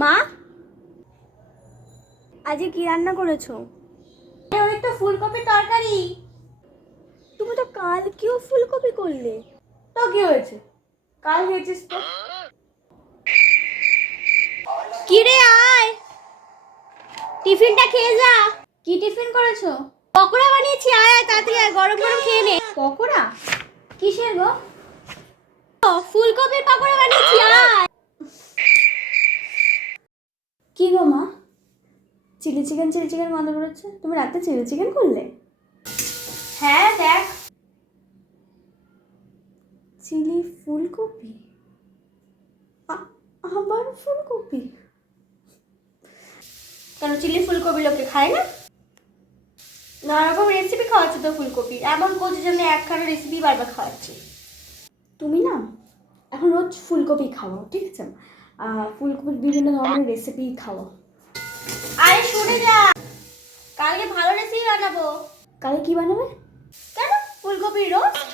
মা, আজকে কি রান্না করেছো? ওই তো ফুলকপির তরকারি। তুমি তো কালকেও ফুলকপি করলে। তো কি হয়েছে, কাল খেয়েছিস তো। কি রে, আয় টিফিনটা খেয়ে যা। কি টিফিন করেছো? পকোড়া বানিয়েছি, আয় আয় তাড়াতাড়ি আয়, গরম গরম খেয়ে নে। পকোড়া? কিসের গো? ফুলকপির পকোড়া বানিয়েছি, আয়। কি গো মা, চিলি চিকেন গন্ধ বেরোচ্ছে। তুমি রাতে চিলি চিকেন করলে? হ্যাঁ দেখ, চিলি ফুলকপি, আবার ফুলকপি। কেন, চিলি ফুলকপি লোকে খায় না? নানা রকম রেসিপি খাওয়াচ্ছে তো ফুলকপির, এমন করছে যেন একখানা রেসিপি বারবার খাওয়াচ্ছে। তুমি না এখন রোজ ফুলকপি খাওয়াও, ঠিক আছে? ফুলকপির বিভিন্ন ধরনের রেসিপি খাওয়াও। আরে শুনে যা, কালকে ভালো রেসিপি বানাবো। কালকে কি বানাবে? কেন, ফুলকপির রোস্ট।